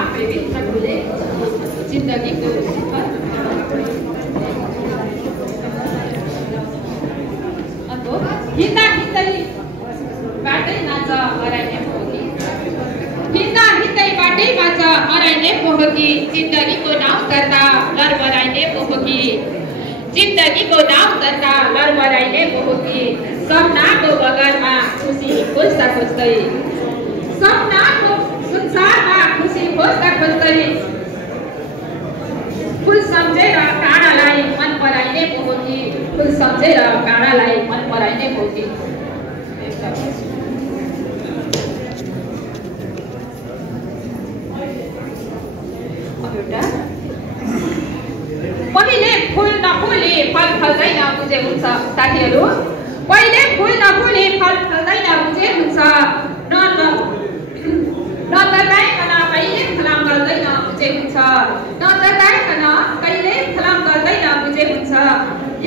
आफैभित्र खुले जिन्दगीको हिँड्दा हिँड्दै बाटै माझ हराइने पोखी हिँड्दा हिँड्दै बाटै माझ हराइने पोखी जिन्दगीको नाउँ गर्दा लरबराइने पोखी जिन्दगीको नाउँ गर्दा लरबराइने पोखी सपनाको बगरमा खुसी खोज्दा खोज्दै सपनाको संसारमा खुसी खोज्दा खोज्दै फुल सम्झेर काँडालाई मन पराइने पोखी फुल सम्झेर काँडालाई मन पराइने पोखी पहिले फुल नफुली फल फल्दैन बुझे हुन्छ साथीहरू पहिले फुल नफुली फल फल्दैन बुझे हुन्छ नतर्काइकन कहिले फलाम गर्दैन बुझे हुन्छ नतर्काइकन कहिले फलाम गर्दैन बुझे हुन्छ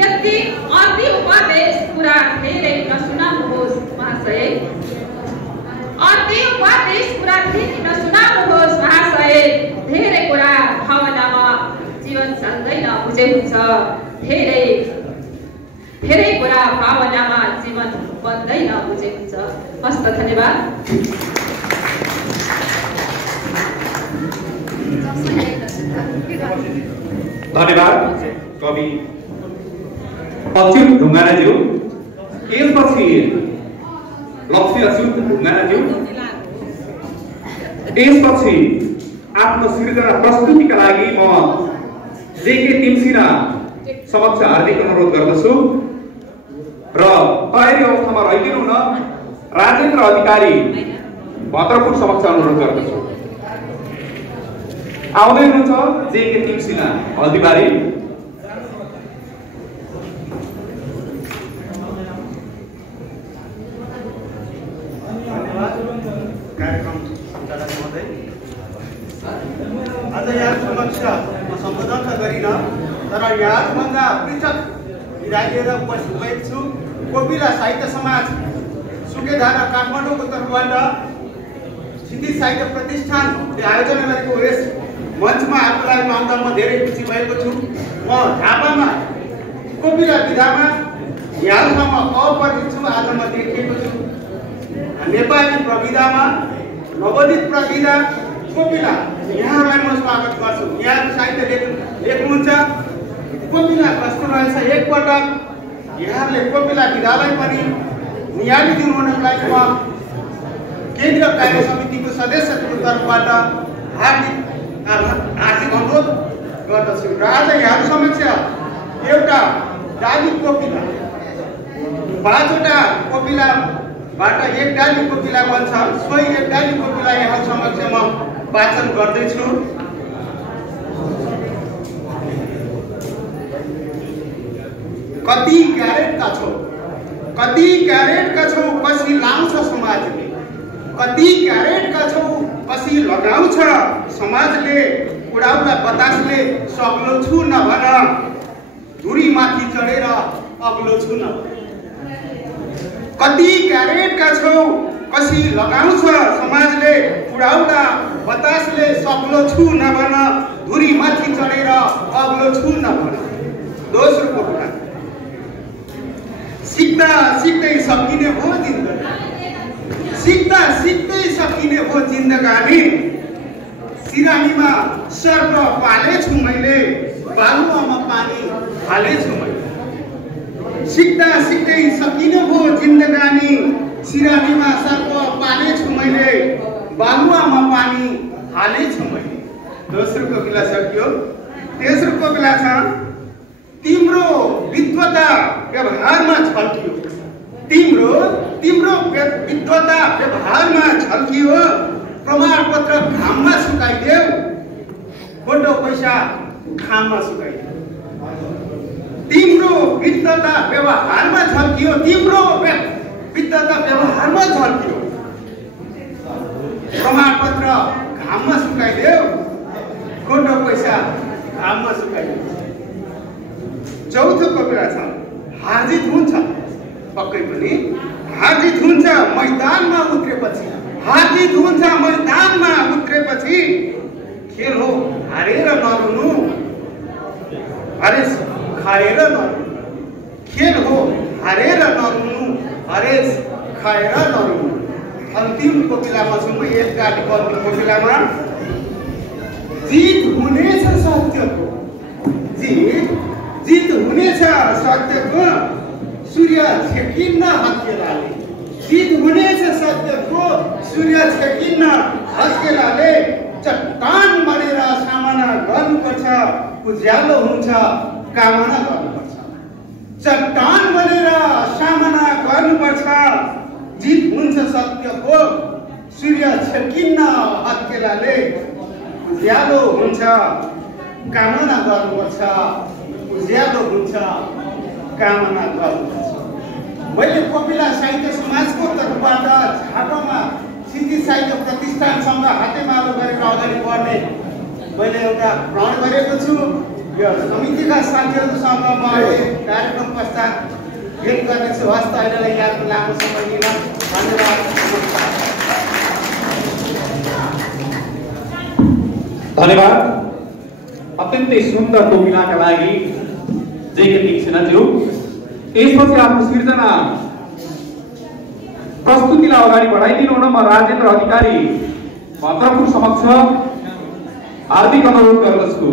यति अति उपदेश पुरा धेरै नसुनाउनुहोस् महाशय अति उपदेश पुरा धेरै नसुनाउनुहोस् महाशय धेरै कुरा भावनामा जीवन चल्दैन बुझे हुन्छ धेरै धेरै कुरा भावनामा जीवन बन्दैन बुझे हुन्छ हस्त धन्यवाद धन्यवाद कवि अच्युत ढुङ्गानाज्यू यसपछि लक्ष्मी अच्युत ढुङ्गानाज्यू यसपछि आफ्नो सृजना प्रस्तुतिका लागि म जेके तिमसिना समक्ष हार्दिक अनुरोध गर्दछु र तयारी अवस्थामा रहिदिनु हुन राजेन्द्र अधिकारी भद्रपुर समक्ष अनुरोध गर्दछु आउँदै हुनुहुन्छ जेके तिमसिना हल्दीबारी आज यहाँ समक्ष म सम्बोधन त गरिनँ तर यहाँभन्दा पृथक राज्य उपस्थित भएको छु कोपिला साहित्य समाज सुकेधारा काठमाडौँको तर्फबाट क्षितिज साहित्य प्रतिष्ठानले आयोजना गरेको यस मञ्चमा आफूलाई पाउँदा म धेरै खुसी भएको छु म झापामा कोपिला विधामा यहाँसम्म अपरिचित छु आज म देखिएको छु नेपाली प्रविधामा नवोदित प्रविधा कोपिला यहाँलाई म स्वागत गर्छु यहाँ साहित्य लेख्नुहुन्छ कोपिला कस्तो रहेछ एकपटक यहाँले कोपिला विधालाई पनि नियाली दिनु हुनको लागि म केन्द्रीय कार्य समितिको सदस्यको तर्फबाट हार्दिक अनुरोध गर्दछु र आज यहाँको समस्या एउटा डाली कोपिला 5 वटा कोपिलाबाट एक डाली कोपिला बन्छ सोही एक डाली कोपिला यहाँ समक्षमा वाचन गर्दैछु कति क्यारेटका छौ कसी लाउँछ समाजले कति क्यारेटका छौ कसी लगाउँछ समाजले उडाउला बतासले सक्लो छु नभन धुरी माथि चढेर अग्लो छु न कति क्यारेटका छौ कसी लगाउँछ समाजले उडाउला बतासले सक्लो छु नभन धुरी माथि चढेर अग्लो छु नभन दोस्रो कुरा सिक्दा सिक्दै सकिने हो जिन्दगानी सिरानीमा सर्प पालेछु मैले बालुवामा पानी हालेछु मैले सिक्दा सिक्दै सकिने हो जिन्दगानी सिरानीमा सर्प पालेछु मैले बालुवामा पानी हालेछु मैले दोस्रो कोपिला सक्यो तेस्रो कोपिला छ तिम्रो विद्वता व्यवहारमा छल्कियो तिम्रो विद्वता व्यवहारमा छल्कियो प्रमाणपत्र घाममा सुकाइदेऊ फोटो पैसा घाममा सुकाइदेऊ तिम्रो विद्वता व्यवहारमा छल्कियो प्रमाणपत्र घाममा सुकाइदेऊ फोटो पैसा घाममा सुकाइदेऊ चौथो कोपिला छ हारजित हुन्छ पक्कै पनि हारजित हुन्छ मैदानमा उत्रेपछि खेल हो हारेर नरुनु, हरेस खाएर नरुनु। खेल हो हारेर नरुनु, हरेस खाएर नरुनु। अन्तिम कोपिलामा छु म, एक काटेको अन्तिम कोपिलामा। जीत हुनेछ सत्यको, जीत हुनेछ सत्यको, सूर्य छेकिन्न हत्केलाले। जीत हुनेछ सत्यको, सूर्य छेकिन्न हत्केलाले। चट्टान बनेर सामना गर्नुपर्छ, उज्यालो हुन्छ कामना गर्नुपर्छ। चट्टान बनेर सामना गर्नुपर्छ, जीत हुन्छ सत्यको, सूर्य छेकिन्न हत्केलाले। उज्यालो हुन्छ कामना गर्नुपर्छ, उज्यालो हुन्छ कामना गर्नुपर्छ। मैले कोपिला साहित्य समाजको तर्फबाट झापामा सिद्धि साहित्य प्रतिष्ठानसँग हातेमालो गरेर अगाडि बढ्ने मैले एउटा प्रण गरेको छु। यो समितिका साथीहरूसँग म कार्यक्रम पश्चात भेट गर्नेछु। हस्त अहिलेलाई यहाँको लामो समय दिन धन्यवाद, नमस्कार। धन्यवाद। अत्यन्तै सुन्दर कोपिलाका लागि जेके तिङसेनाज्यू। यसपछि आफ्नो सिर्जना प्रस्तुतिलाई अगाडि बढाइदिनु हुन म राजेन्द्र अधिकारी भद्रपुर समक्ष हार्दिक अनुरोध गर्दछु।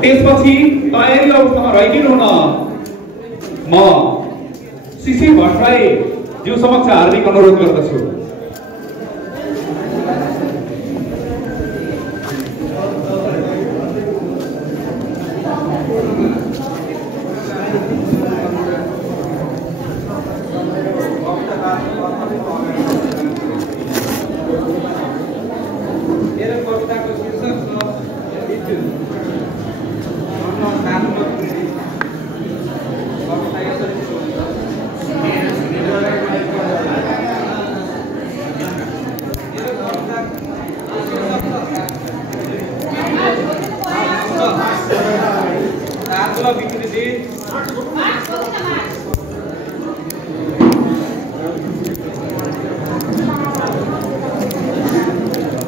त्यसपछि तयारी अवस्थामा रहिदिनु हुन म शिशिर भट्टराई ज्यू समक्ष हार्दिक अनुरोध गर्दछु।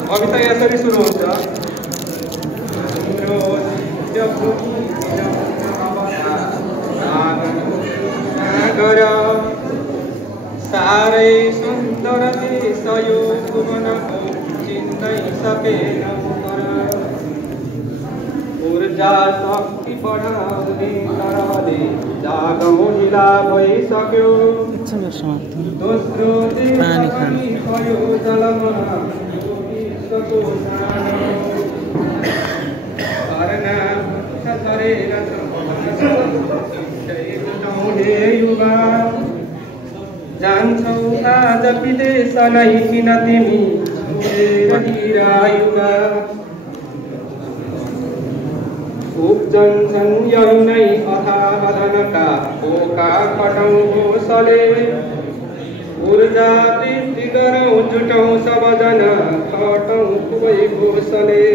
कविता यसरी सुरु हुन्छ। साह्रै सुन्दर देश यो भुवनको चिन्दै सकेनौ, ऊर्जा शक्ति बढाउने तरले जागौँ ढिला भइसक्यो। दोस्रो देश पनि भयो जलमा विश्वको सानो, धरना गरेर जुटाउने युवा। जान्छौ आज विदेश नै किन तिमी छोडेर युवा। उब्जन्छन् यही नै अथाधनका पोका खटौँ घोषले। ऊर्जा वृद्धि गरौँ जुटौँ सबजना खटौँ खुबै घोषले।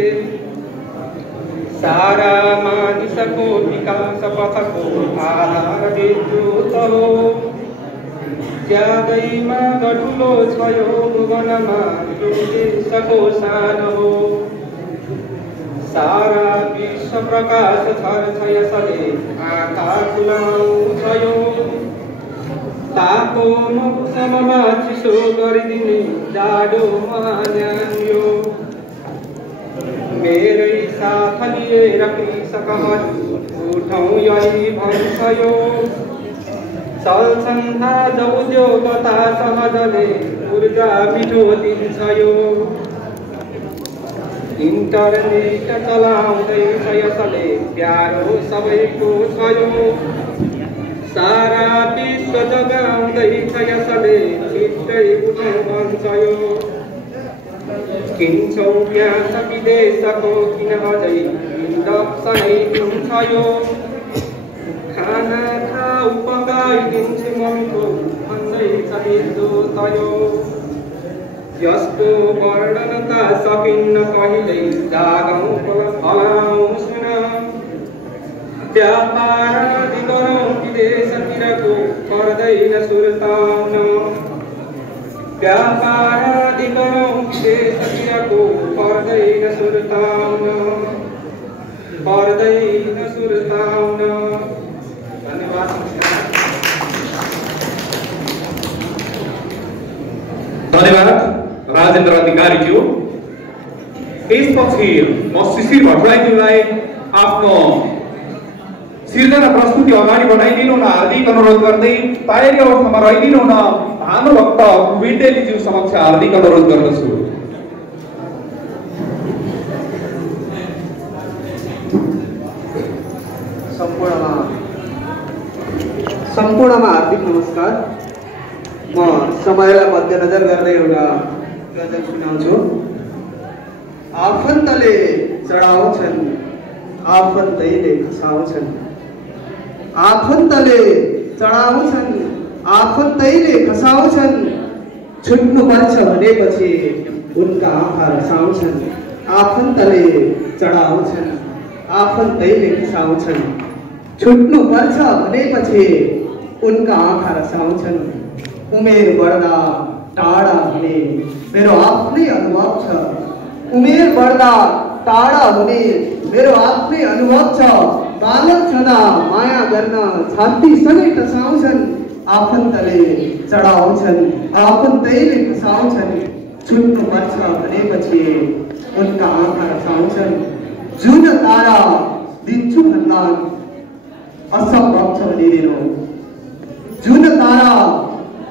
सारा मानिसको विकास पथको आधार विद्युत हो। ज्यादैमा ठुलो छ यो भुवनमा यो देशको सान हो। सारा विश्व प्रकाश छर्छ यसले आँखा खुलाउँछ यो। तातो मौसममा चिसो गरिदिने जाडो महान्यान यो। मेरै साथ लिएर कृषकहरू उठौँ यही भन्छ यो। चल्छन् आज उद्योगता सहजले ऊर्जा मिठो दिन्छ यो। इन्टरनेट चलाउँदैछ यसले प्यारो सबैको छ यो। सारा विश्व जगाउँदैछ यसले छिट्टै उठौँ भन्छ यो। किन्छौ ग्यास विदेशको किन अझै इन्डक्सनै किन्छ यो। खाना खाऊ पकाइदिन्छु मनको भन्दैछ विद्युत यो। यसको वर्णन त सकिन्न कहिल्यै जागौँ फलाउँ सुन। व्यापार आदि गरौँ विदेशतिरको पर्दैन सुर्ताउन। व्यापारादि गरौँ विदेशतिरको पर्दैन सुर्ताउन। धन्यवाद। धन्यवाद राजेन्द्र अधिकारीज्यू। यसपछि म शिशिर भट्टराईज्यूलाई आफ्नो सिर्जना प्रस्तुति अगाडि बढाइदिनु हुन हार्दिक अनुरोध गर्दै तयारी अवस्थामा रहिदिनु हुन भानुभक्त विन्डेलीज्यू समक्ष हार्दिक अनुरोध गर्दछु। सम्पूर्णमा हार्दिक नमस्कार। म समयलाई मध्यनजर गरेर एउटा गजल सुनाउँछु। आफन्तले चढाउँछन् आफन्तैले खसाउँछन्, आफन्तले चढाउँछन् आफन्तैले खसाउँछन्, छुट्नुपर्छ भनेपछि उनका आँखा रसाउँछन्। आफन्तले चढाउँछन् आफन्तैले खसाउँछन्, छुट्नुपर्छ भनेपछि उनका आँखा रसाउँछन्। उमेर बढ्दा टाढा हुने मेरो आफ्नै अनुभव छ, उमेर बढ्दा टाढा हुने मेरो आफ्नै अनुभव छ। बालक छँदा माया गर्न छातीसँगै टसाउँछन्, आफन्तले चढाउँछन् आफन्तैले खसाउँछन्, छुट्नुपर्छ भनेपछि उनका आँखा रसाउँछन्। जुन तारा दिन्छु भन्दा असम्भव छ भनिदिनु, जुन तारा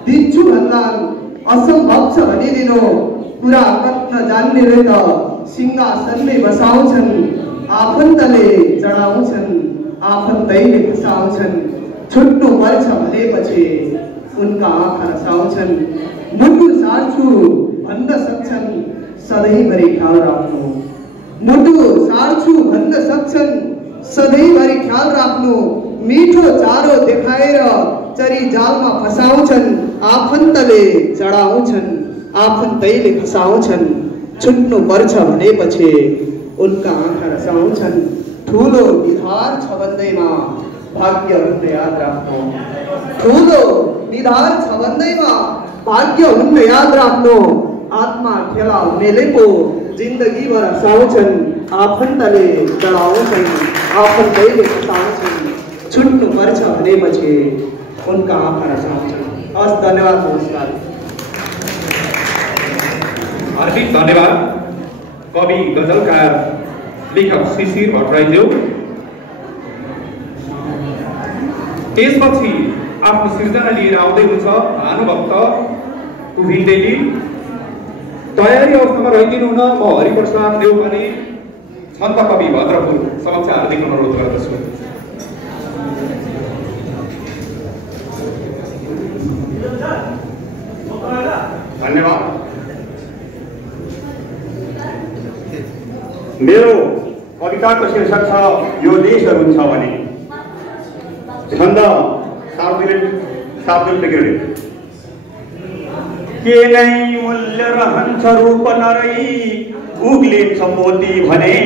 दिन्छु भन्दा असम्भव छ भनिदिनु, कुरा कत्न जान्नेले त सिंहासनमै बसाउँछन्। आफन्तले चढाउँछन् आफन्तैले खसाउँछन्, छुट्नुपर्छ भनेपछि उनका आँखा रसाउँछन्। मुटु सार्छु भन्न सक्छन् सधैँभरि ख्याल राख्नु, मुटु सार्छु भन्न सक्छन् सधैँभरि ख्याल राख्नु। मिठो चारो देखाएर चरी जालमा फसाउँछन्, आफन्तले चढाउँछन् आफन्तैले खसाउँछन्, छुट्नुपर्छ भनेपछि उनका आँखा रसाउँछन्। ठुलो निधार छ भन्दैमा भाग्य हुन्न याद राख्नु, ठुलो निधार छ भन्दैमा भाग्य हुन्न याद राख्नु। आत्मा खेला हुनेले पो जिन्दगीभर हँसाउँछन्, आफन्तले चढाउँछन् आफन्तैले खसाउँछन्, छुट्नुपर्छ भनेपछि उनका आँखा रसाउँछन्। हस्, धन्यवाद, नमस्कार। हार्दिक धन्यवाद कवि गजलकार लेखक शिशिर भट्टराईज्यू। त्यसपछि आफ्नो सिर्जना लिएर आउँदै हुन्छ भानुभक्त विन्डेली। तयारी अवस्थामा रहिदिनु हुन म हरिप्रसाद देउपाने छन्द कवि भद्रपुर समक्ष हार्दिक अनुरोध गर्दछु। धन्यवाद। मेरो कविताको शीर्षक छ यो देशहरू छ भने। छन्द शाब्दिक विग्रह। के नै मूल्य रहन्छ रूप नरै उग्लिन्छ मोती भने,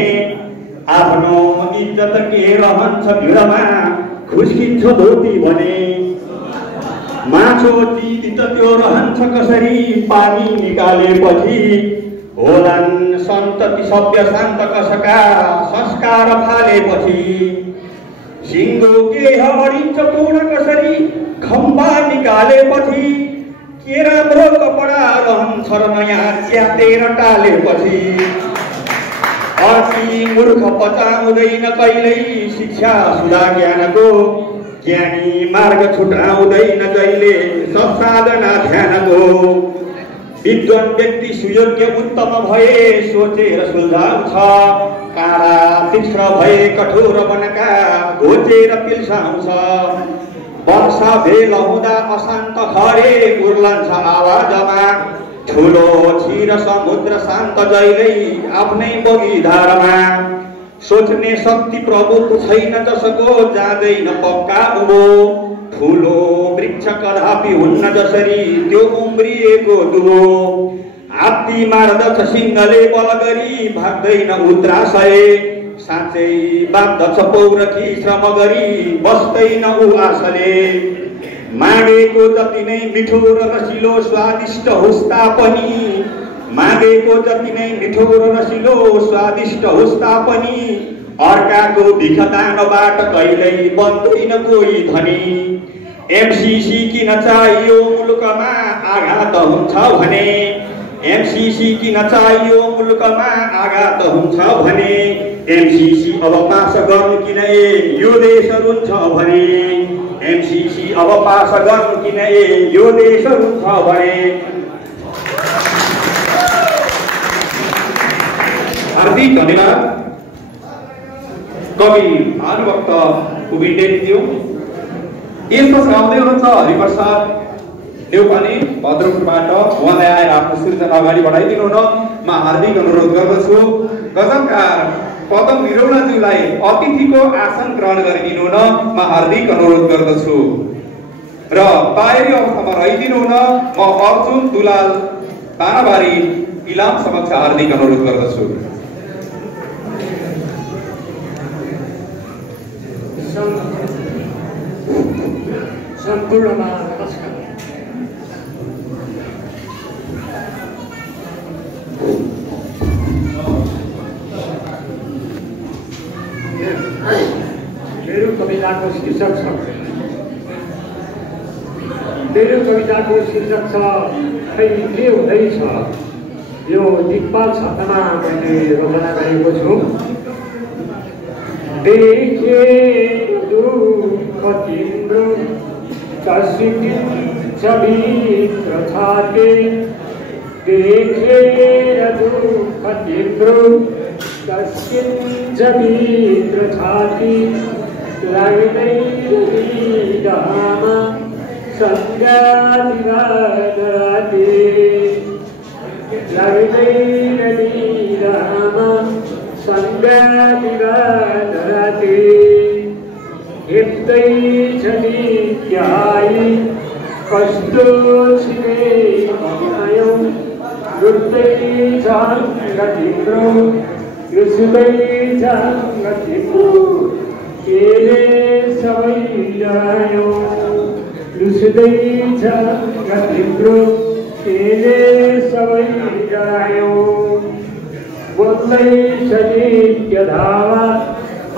आफ्नो इज्जत के रहन्छ भिडमा खुस्किन्छ धोती भने। माछो चिज त त्यो रहन्छ कसरी पानी निकालेपछि, होलान् सन्तति सभ्य शान्त कसका संस्कार फालेपछि। सिङ्गो के हडिन्छ पूर्ण कसरी खम्बा निकालेपछि, के राम्रो कपडा रहन्छ र नयाँ च्यातेर टालेपछि। अर्की मूर्ख पचाउँदैन कहिल्यै शिक्षा सुधा ज्ञानको, ज्ञानी मार्ग छुटाउँदैन जहिले सब साधना ध्यानको। विद्वान व्यक्ति सुयोग्य उत्तम भए सोचेर सुल्झाउँछ, काँडा तीक्ष्ण भए कठोर बनका घोचेर पिल्साउँछ। वर्षा भेल हुँदा अशान्त खरे उर्लन्छ आवाजमा, ठुलो क्षीर समुद्र शान्त जहिल्यै आफ्नै बगिधारमा। सोच्ने शक्ति प्रभुको छैन जसको जाँदैन पक्का उभो, ठुलो वृक्ष कदापि हुन्न जसरी त्यो उम्रिएको दुबो। हात्ती मार्दछ सिंहले बल गरी भाग्दैन उद्रासय, साँच्चै बाँध्दछ पौरखी श्रम गरी बस्दैन ऊ आशले। मागेको जति नै मिठो र रसिलो स्वादिष्ट होस् तापनि मागेको जति नै मिठो र रसिलो स्वादिष्ट होस् तापनि अर्काको भिख दानबाट कहिल्यै बन्दैन कोही धनी एमसीसी किन चाहियो मुलुकमा आघात हुन्छ भने एमसीसी किन चाहियो मुलुकमा आघात हुन्छ भने एमसीसी अब पास गर्नु किन यो देश रुन्छ भने एमसीसी अब पास गर्नु किन यो देश रुन्छ भने। हार्दिक धन्यवाद कवि भानुभक्त उभिन्डेज्यू। यसपछि आउँदै हुनुहुन्छ हरिप्रसाद देउपानी भद्रपुरबाट। उहाँलाई आएर आफ्नो सृजना अगाडि बढाइदिनु हुन म हार्दिक अनुरोध गर्दछु। गजबकार पदम निरौलाज्यूलाई अतिथिको आसन ग्रहण गरिदिनु हुन म हार्दिक अनुरोध गर्दछु र बाहिरी अवस्थामा रहिदिनु हुन म अर्जुन दुलाल तानाबारी इलाम समक्ष हार्दिक अनुरोध गर्दछु। सम्पूर्णमा नमस्कार। मेरो कविताको शीर्षक छ खै के हुँदैछ। यो दिक्पाल शब्दमा मैले रचना गरेको छु। देखे दुःख तिम्रो कसिन्छ भित्र छाते देखेर दुःख तिम्रो कसिन्छ भित्र छाती लाग्दैन निदामा सङ्गाती राते लाग्दैन निदामा सङ्गाती राते हेप्दै छ नित्याई कस्तो छिने भनायौ रुच्दै छ तिम्रो रुच्दै छ तिम्रो केले सबै जायो रुच्दै छ तिम्रो केले सबै जायो बोल्दै छ नित्य धावा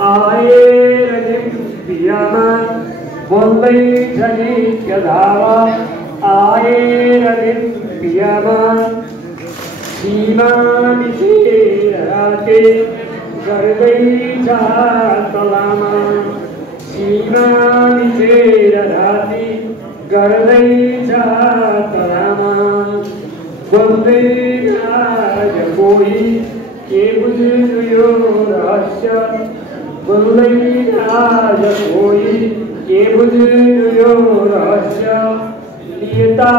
आएर निम्तियामा बोल्दै छ नित्य धावा आएर निम्तियामा सीमा मिचेर राते गर्दै छ तलामा सीमा मिचेर राते गर्दै छ तलामा बोल्दै आज कोही के बुझ्नु यो रहस्य बोल्दै आज कोही के बुझ्नु यो रहस्य नियता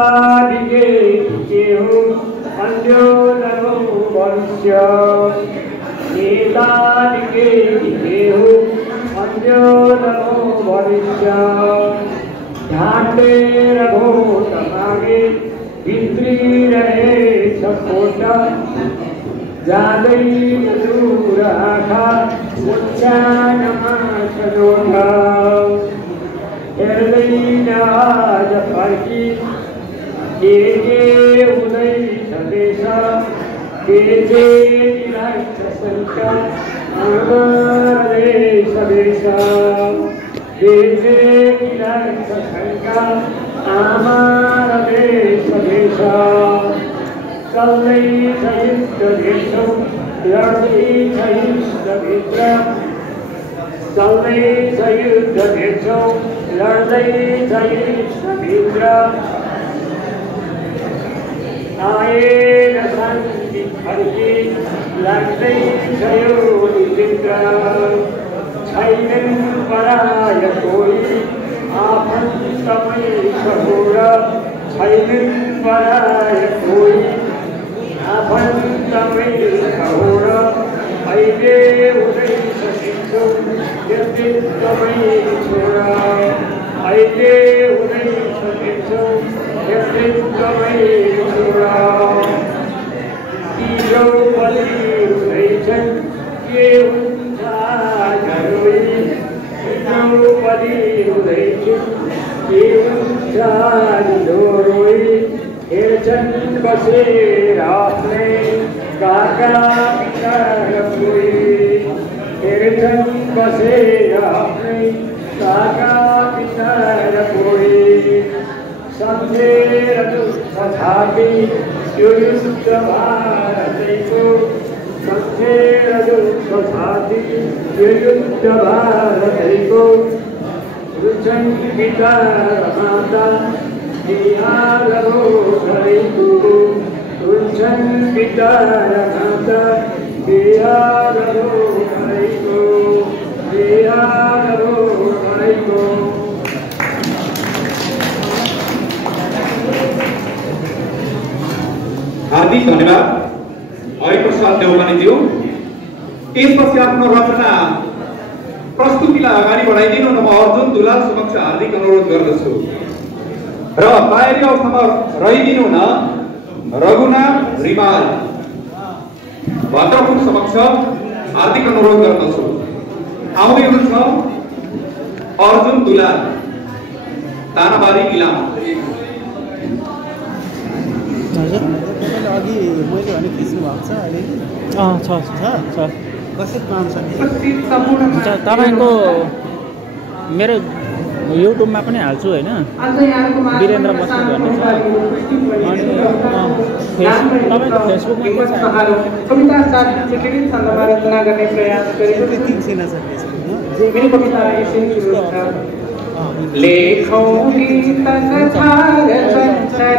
दिगे के हो अन्यो नरो भविष्य नियता दिगे के हो अन्यो नरो भविष्य ढाँटेर भोट मागे भित्री रहेछ कोटा जाँदै दूर आँखा उच्चानमा छनोटा हेर्दैन आज फर्की के हुँदैछ देश के दिलाइछ शङ्का आमा देश देश के दिलाइछ शङ्का आमा देश देश चल्दै छ युद्ध देशौँ लड्दै छ युद्धभित्र चल्दै छ युद्ध देशौँ लड्दै छ युद्धभित्र आएर शान्ति फर्की लाग्दै छ यो विचित्र छैनन् पराय कोही आफन्तमै सहुर छैनन् पराय कोही आफन्तमै सहुर अहिले हुँदैछ शिक्षो व्यक्तित्वमै छोरा अहिले हुँदैछ शिक्षो व्यक्तित्वमै छोरा ती द्रौपदी हुँदैछन् के हुन्छ आज रोई द्रौपदी हुँदैछन् के हुन्छ निर्जन बसेर आफ्नै काका मित्र कोही निर्जन बसेर आफ्नै काका मित्र कोही सम्झेर दुःख छापी यो युद्ध भारतैको सम्झेर दुःख छापी यो युद्ध भारतैको रुन्छन् पिता र माता बिहारको घरैको रुन्छन् पिता र माता बिहारको घरैको बिहारको घरैको। हार्दिक धन्यवाद हरिप्रसाद देवमानीज्यू। यसपछि आफ्नो रचना प्रस्तुतिलाई अगाडि बढाइदिनु म अर्जुन दुलाल समक्ष हार्दिक अनुरोध गर्दछु र बाहिरी अवस्थामा रहिदिनु न रघुनाथ रिमाल भद्रपुर समक्ष हार्दिक अनुरोध गर्दछु। आउँदै हुनुहुन्छ अर्जुन दुलाल तानाबारी इलाम। अघि मैले भने खिच्नु भएको छ अहिले छ कसरी पाउन सक्छ तपाईँको मेरो युट्युबमा पनि हाल्छु होइन वीरेन्द्र बस्नेत भन्ने छ अनि तपाईँको फेसबुकमा के छ कविता साहित्यसँग रचना गर्ने प्रयास गरेको त्यो 3 सेना छ मेरो कविता यसरी सुरु छ। लेखौं गीत कथा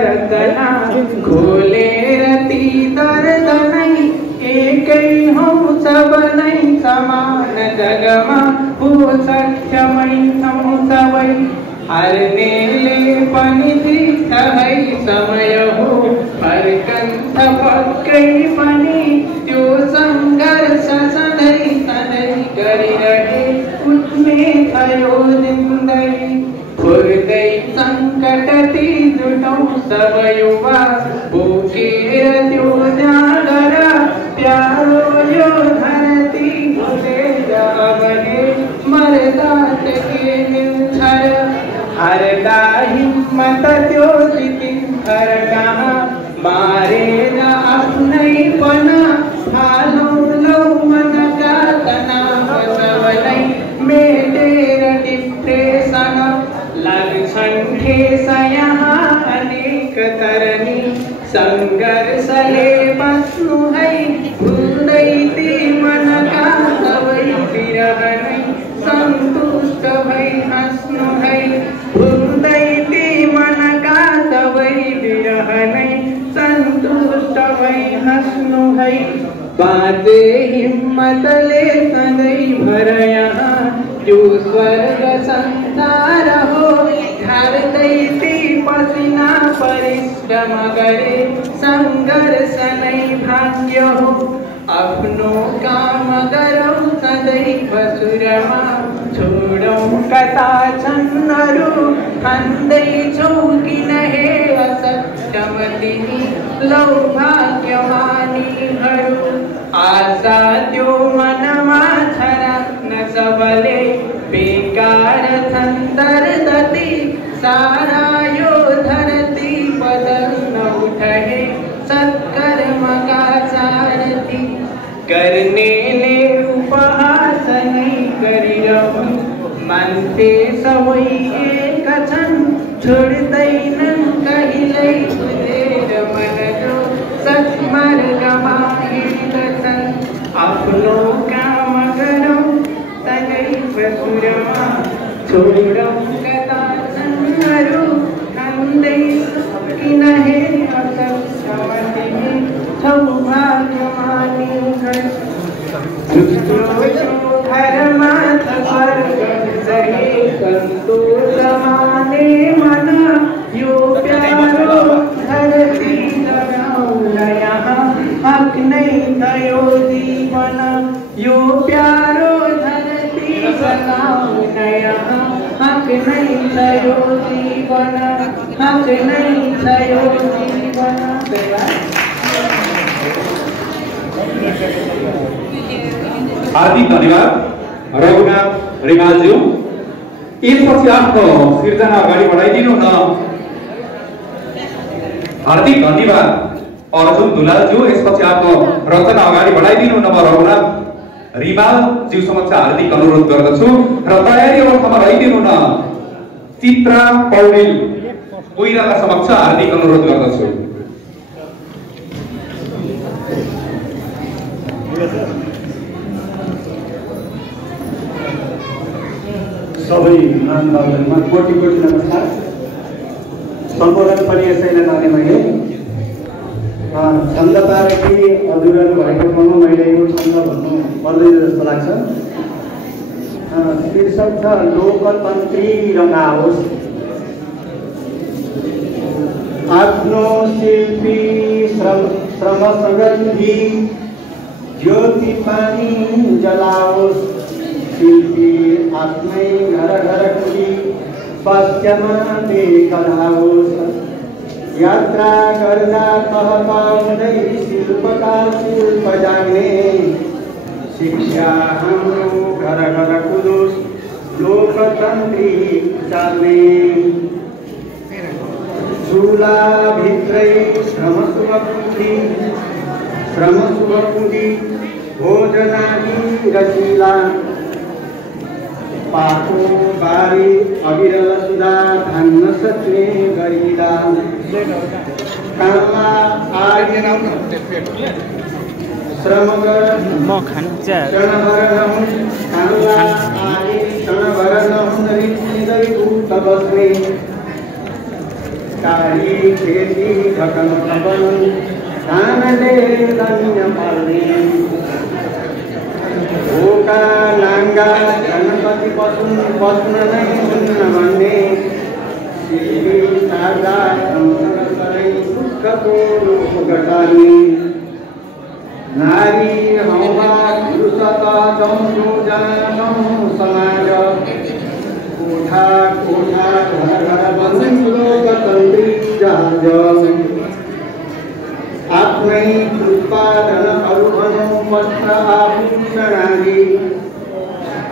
रचना खोलेर ती दर्दनै एकै हौ सबनै समान जगमा हो सक्षमै हौ सबै हार्नेले पनि जित्छ है समय हो फर्कन्छ पक्कै पनि त्यो सङ्घर्ष सधैँ सधैँ गरिरहे उठ्ने थियो जिन्दगी फुर्दै सङ्कट ती जुटौँ सब युवा बोकेर त्यो जागर प्यारो यो धरती भुलेर भने मर्दा के मिल्छ हार्दा हिम्मत त्यो जितिन्छ कहाँ मारेर आफ्नै पना हालौँ लौ मनका तनाव सबलाई मेटेर डिप्रेसन लाग्छन् ठेस यहाँ अनेक तरनी सङ्घर्षले बस्नु है भुल्दै ती मनका सबै बिरहनै सन्तुष्ट भई हाँस्नु है भुल्दै ती मनका सबै बिरहनै सन्तुष्ट भई हाँस्नु है बाँचे हिम्मतले सधैँभर यहाँ यो स्वर्ग संसार हो झार्दै ती पसिना परिश्रम गरे सङ्घर्ष नै भाग्य हो आफ्नो काम गरौँ सदैव सुरमा छोडौँ कता छन् अरू खाँदैछौ किन हे असक्षम तिमी लौ भाग्यमानीहरू आशा त्यो मनमा छ राख्न सबले बेकार छन् दर्दती सारा यो धरती बदल्न उठे सत्कर्मका सारथी गर्नेले उपहास नै गरिरहु मान्छे सबै एक छन् छोड्दैनन् कहिल्यै बुझेर मन जो सत्मार्गमा हिँड्दछन् आफ्नो काम गरौँ सदैव सुरमा छोडौँ कता छन् अरू खाँदै किन हे असक्षम तिमी छौ भाग्यमानी घरमा छ स्वर्ग सही सन्तोष माने मन यो प्यारो धरती लगाउन यहाँ हक नै थियो जीवन यो प्यारो धरती लगाउन यहाँ हक नै थियो जीवन हक नै थियो जीवन। हार्दिक धन्यवाद रघुनाथ रिमालज्यू। यसपछि आफ्नो सिर्जना अगाडि बढाइदिनु न हार्दिक धन्यवाद अर्जुन दुलालज्यू। यसपछि आफ्नो रचना अगाडि बढाइदिनु हुन म रघुनाथ रिमालज्यू समक्ष हार्दिक अनुरोध गर्दछु र तयारी अवस्थामा रहिदिनु हुन चित्रा पौडेल कोइराला समक्ष हार्दिक अनुरोध गर्दछु। सबै महानुभावहरुमा कोटि कोटि नमस्कार। सम्बोधन पनि यसैले लाने मैले छन्द पारेकी अधुरन भएको ठाउँमा मैले यो छन्द भन्नु पर्दैन जस्तो लाग्छ। शीर्षक छ लोकतन्त्री रंगाओस्। आफ्नो शिल्पी श्रम संगति ज्योति पानी जलाओस्। शिल्पी आफ्नै घर घर खुली स्वास्थ्यमा देखलाओस्। यात्रा गर्दा तह पाउँदै शिल्पका शिल्प जाने शिक्षा हाम्रो घर घर कुदोस् लोकतन्त्री चाल्ने। चुला भित्रै श्रम सुख पुँजी भोजनादि रसिला। पाको बारी अविरल सुधा धान्न सक्ने गरिला। काममा आगे श्रम म खान्छ क्षणभर नहुन् काममा आगे क्षणभर नहुन् रिसिँदै उठ बस्ने। कारी खेती ढकन बनुन् धानले धन्य पाल्ने। भोका नाङ्गा गणपति बस्न नै हुन्न भन्ने। शिल्पी सार्दा संसारै दुःखको लोक टार्ने। नारी हौवा पुरुष त जौँ जानौँ समाज। कोठा कोठा घर घर बन्द लोकतन्त्री जहाज। आफ्नै उत्पादनहरू भनौँ वस्त्र आभूषण आदि।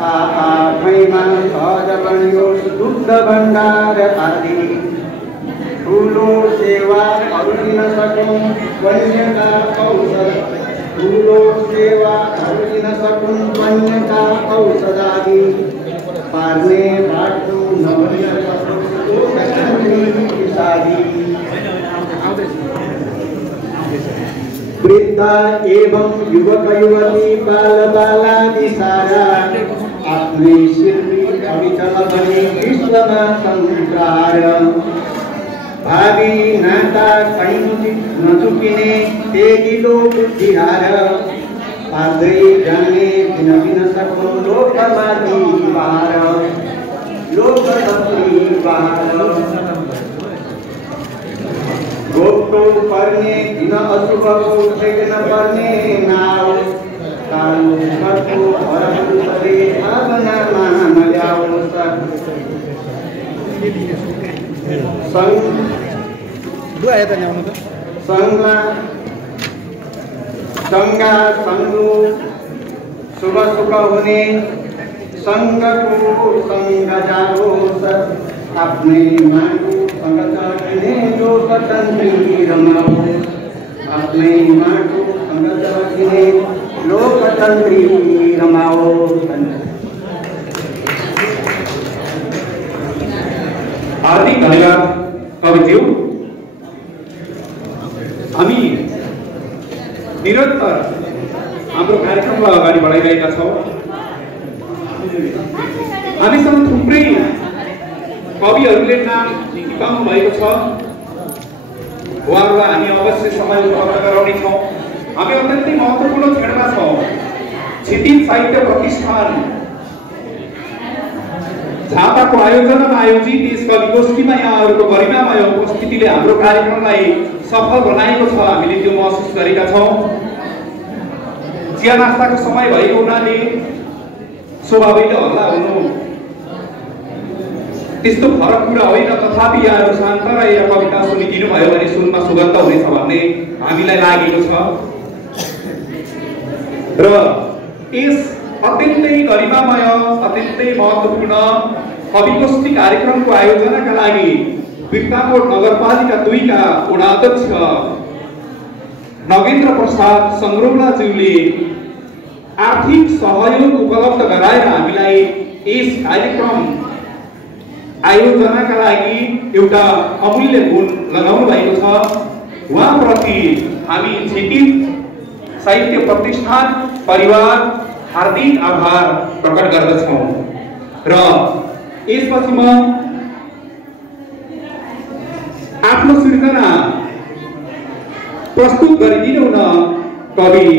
आफैमा सहज बनियोस् दुग्ध भण्डार आदि। ठुलो सेवाहरू दिन सकौँ वन्यका औषध। ठुलो सेवाहरू दिन सकौँ वन्यका औषध आदि। पार्ने बाटो नभएर वृद्ध एवं युवक युवती बाल बालादि सारा आफ्नै शिल्पी अविचल बने विश्वमा संसार। भावी नाता कहीँ नचुकिने तेजिलो बुद्धिहार। पार्दै जाने दिन सकौँ लोकमाथि बार। लोकतन्त्री बार। रोक्टो पर्ने दिन अशुभको उठेन पर्ने नाओस्। कानुनको परम्परे भावनामा नल्याओस्। सङ्गा सङ्गो शुभ सुख हुने। सङ्गको सङ्ग जाओस्। आफ्नै माटो सँग चढ्ने लोकतन्त्री रमाओस्। आफ्नै माटो सँग चढ्ने लोकतन्त्री रमाओस्। हार्दिक धन्यवाद कविज्यू। हामी निरन्तर हाम्रो कार्यक्रमलाई अगाडि बढाइरहेका छौँ। हामीसँग थुप्रै कविहरूले नाम टिपाउनु भएको छ। उहाँहरूलाई हामी अवश्य समय उपलब्ध गराउनेछौँ। हामी अत्यन्तै महत्त्वपूर्ण क्षणमा छौँ। क्षितिज साहित्य प्रतिष्ठान झापाको आयोजनामा आयोजित यस कवि गोष्ठीमा यहाँहरूको गरिमामय उपस्थितिले हाम्रो कार्यक्रमलाई सफल बनाएको छ। हामीले त्यो महसुस गरेका छौँ। चिया नास्ताको समय भएको हुनाले स्वभावैले हल्ला हुनु त्यस्तो फरक कुरा होइन। तथापि यहाँहरू शान्त रहेर कविता सुनिदिनु भयो भने सुनमा सुगन्ध हुनेछ भन्ने हामीलाई लागेको छ। र यस अत्यन्तै गरिमामय अत्यन्तै महत्त्वपूर्ण कविगोष्ठी कार्यक्रमको आयोजनाका लागि बिर्तामोड नगरपालिका 2 का वडाध्यक्ष नगेन्द्र प्रसाद संग्रोलाज्यूले आर्थिक सहयोग उपलब्ध गराएर हामीलाई यस कार्यक्रम आयोजनाका लागि एउटा अमूल्य गुण लगाउनु भएको छ। उहाँप्रति हामी क्षितिज साहित्य प्रतिष्ठान परिवार हार्दिक आभार प्रकट गर्दछौँ। र यसपछि म आफ्नो सृजना प्रस्तुत गरिदिनु हुन कवि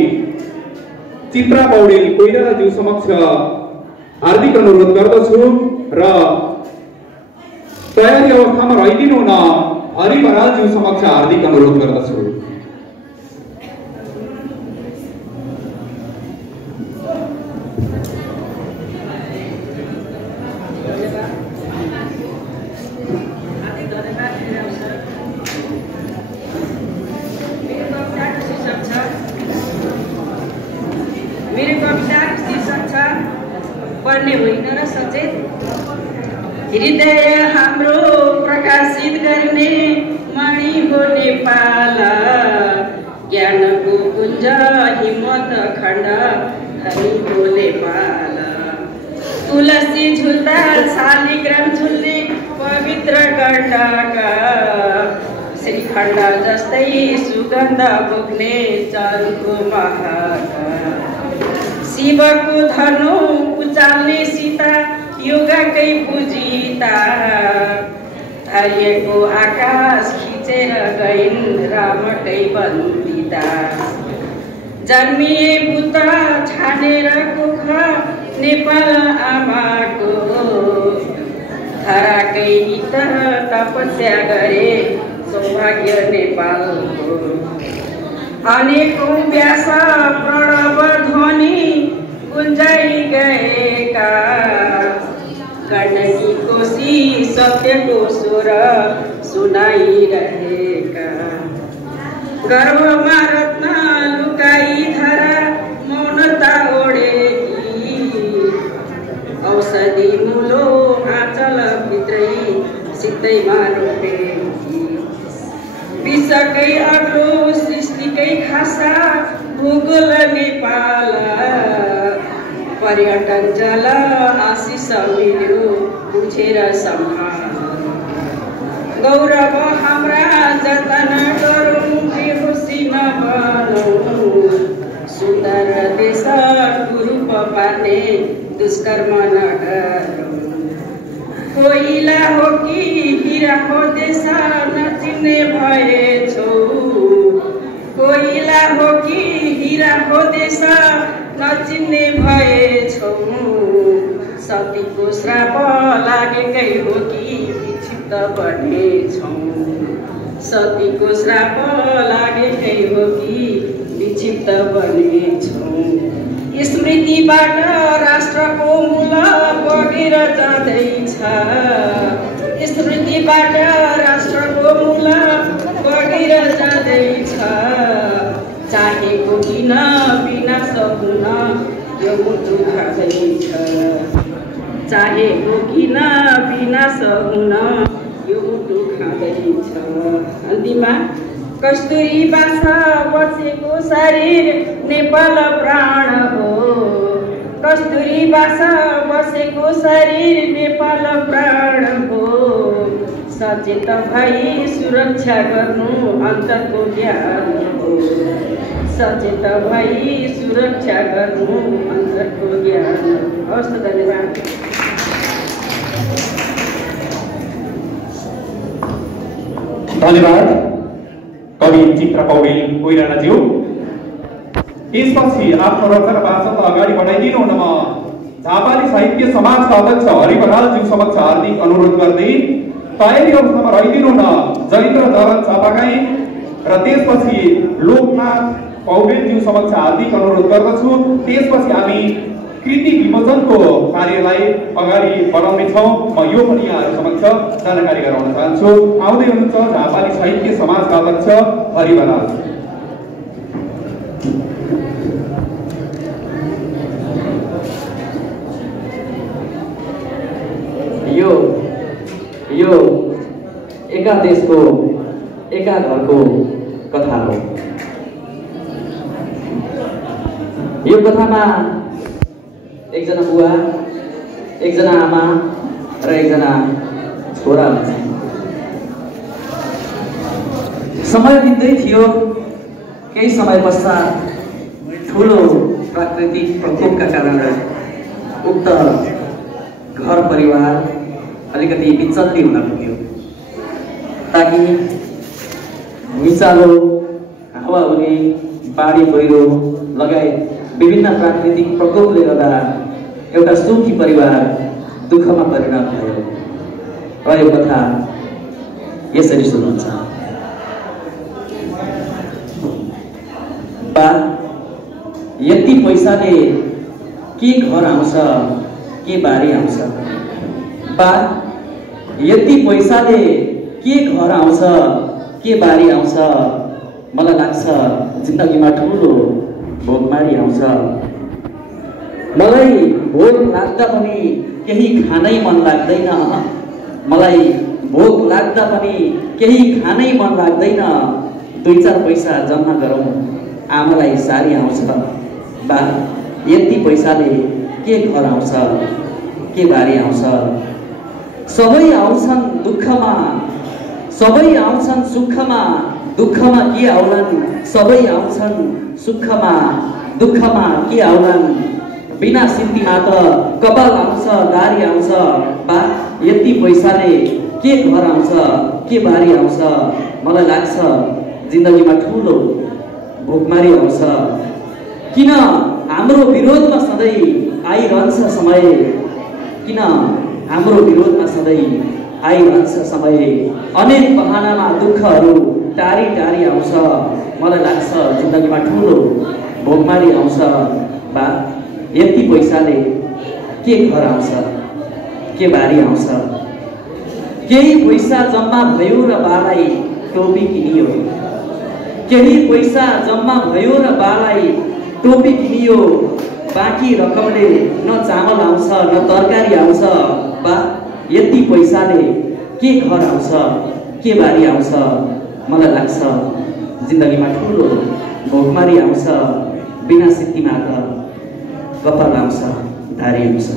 चित्रा पौडेल कोइरालाज्यू समक्ष हार्दिक अनुरोध गर्दछु र तयारी अवस्थामा रहिदिनु हुन हरि बरालज्यू समक्ष हार्दिक अनुरोध गर्दछु। मेरो कविताको शीर्षक छ पढ्ने होइन र सचेत। हृदय हाम्रो प्रकाशित गर्ने मणि हो नेपाल, ज्ञानको पुञ्ज हिम्मत खण्ड धनी हो नेपाल। तुलसी झुल्दा शालिग्राम झुल्ने पवित्र गण्डक, श्रीखण्ड जस्तै सुगन्ध बोक्ने चरुको महक। शिवको धनु उचाल्ने सीता योगकै पूजिता, धैर्यको आकाश खिचेर गइन् रामकै बन्दिता। जन्मिए पुत छानेर कुख नेपाल आमाको, धराकै हित तपस्या गरे सौभाग्य नेपालको। अनेकौं व्यास प्रणव ध्वनि गुन्जाइ गएका, गण्डकी कोशी सत्यको स्वर सुनाइरहेका। गर्भमा रत्न लुकाई धरा मौनता ओढेकी, औषधि मुलो आँचल भित्रै सित्तैमा रोपेकी। विश्वकै अग्लो सृष्टिकै खासा भूगोल नेपाल, पर्यटन जल आशिष मिल्यो बुझेर सम्हाल। गौरव हाम्रा जतन गरौँ बेहोसी नबनौँ, सुन्दर देश कुरूप पार्ने दुष्कर्म नगरौँ। कोइला हो कि हीरा हो देश नचिन्ने भएछौ, कोइला हो कि हीरा हो देश नचिन्ने भएछौ। सतीको श्राप लागेकै हो कि विक्षिप्त बनेछौ, सतीको श्राप लागेकै हो कि विक्षिप्त बनेछौ। स्मृतिबाट राष्ट्रको मूल बगेर जाँदैछ, स्मृतिबाट राष्ट्रको मूल बगेर जाँदैछ। चाहेको किन विनाश हुन यो मुटु खाँदैछ, चाहेको किन विनाश हुन यो मुटु खाँदैछ। अन्तिममा कस्तुरी बास बसेको शरीर नेपाल प्राण हो, कस्तुरी बास बसेको शरीर नेपाल प्राण हो। सचेत भई सुरक्षा गर्नु अन्तरको ज्ञान हो, सचेत भई सुरक्षा गर्नु अन्तरको ज्ञान हो। हवस्, धन्यवाद। धन्यवाद कवि चित्रा पौडेल कोइरालाज्यू। यसपछि आफ्नो रचना वाचन अगाडि बढाइदिनु हुन म झापाली साहित्य समाजका अध्यक्ष हरि बरालज्यू समक्ष हार्दिक अनुरोध गर्दै तयारी अवस्थामा रहिदिनु हुन जयेन्द्र दरन चापागाई र त्यसपछि लोकनाथ पौडेलज्यू समक्ष हार्दिक अनुरोध गर्दछु। त्यसपछि हामी कृति विमोचनको कार्यलाई अगाडि बढाउनेछौँ। म यो पनि यहाँहरू समक्ष जानकारी गराउन चाहन्छु। आउँदै हुनुहुन्छ झापाली साहित्य समाजका अध्यक्ष हरि बराल। यो एका देशको एका घरको कथा हो। यो कथामा एकजना बुवा, एकजना आमा र एकजना छोरा हुन्छन्। समय बित्दै थियो। केही समय पश्चात ठुलो प्राकृतिक प्रकोपका कारण उक्त घर परिवार अलिकति विचल्ली हुन पुग्यो। ताकि मिचालो, हावाहुरी, बाढी पहिरो लगायत विभिन्न प्राकृतिक प्रकोपले गर्दा एउटा सुखी परिवार दुःखमा परिणत भयो। र यो कथा यसरी सुरु हुन्छ। बा, यति पैसाले के घर आउँछ, के बारी आउँछ? बा, यति पैसाले के घर आउँछ, के बारी आउँछ? मलाई लाग्छ जिन्दगीमा ठुलो भोकमारी आउँछ। मलाई भोक लाग्दा पनि केही खानै मन लाग्दैन। मलाई भोक लाग्दा पनि केही खानै मन लाग्दैन। 2-4 पैसा जम्मा गरौँ, आमालाई सारी आउँछ। बा, यति पैसाले के घर आउँछ, के बारी आउँछ? सबै आउँछन् दुःखमा, सबै आउँछन् सुखमा, दुःखमा के आउलान्? सबै आउँछन् सुखमा, दुःखमा के आउलान्? बिना सिन्तीमा त कपाल आउँछ, दारी आउँछ। बा, यति पैसाले के घर आउँछ, के बारी आउँछ? मलाई लाग्छ जिन्दगीमा ठुलो भोकमारी आउँछ। किन हाम्रो विरोधमा सधैँ आइरहन्छ समय? किन हाम्रो विरोधमा सधैँ आइरहन्छ समय? अनेक बहानामा दुःखहरू टारी टारी आउँछ। मलाई लाग्छ जिन्दगीमा ठुलो भोकमारी आउँछ। बा, यति पैसाले के घर आउँछ, के बारी आउँछ? केही पैसा जम्मा भयो र बालाई टोपी किनियो। केही पैसा जम्मा भयो र बालाई टोपी किनियो। बाँकी रकमले न चामल आउँछ, न तरकारी आउँछ। बा, यति पैसाले के घर आउँछ, के बारी आउँछ? मलाई लाग्छ जिन्दगीमा ठुलो भोकमारी आउँछ। बिना सित्तीमा त कपाल आउँछ, दारी आउँछ।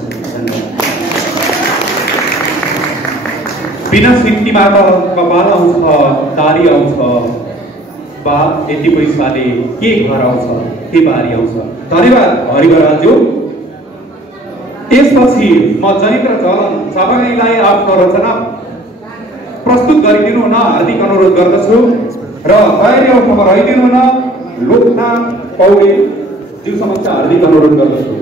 बिना सित्तीमा त कपाल आउँछ, दारी आउँछ। बा, यति पैसाले के घर आउँछ, के बारी आउँछ? धन्यवाद हरिवराज्यू। त्यसपछि म जनित्र चलन सबैलाई आफ्नो रचना प्रस्तुत गरिदिनु हुन हार्दिक अनुरोध गर्दछु र तयारी अवस्थामा रहिदिनु हुन लोकनाथ पौडेल ज्यू समक्ष हार्दिक अनुरोध गर्दछु।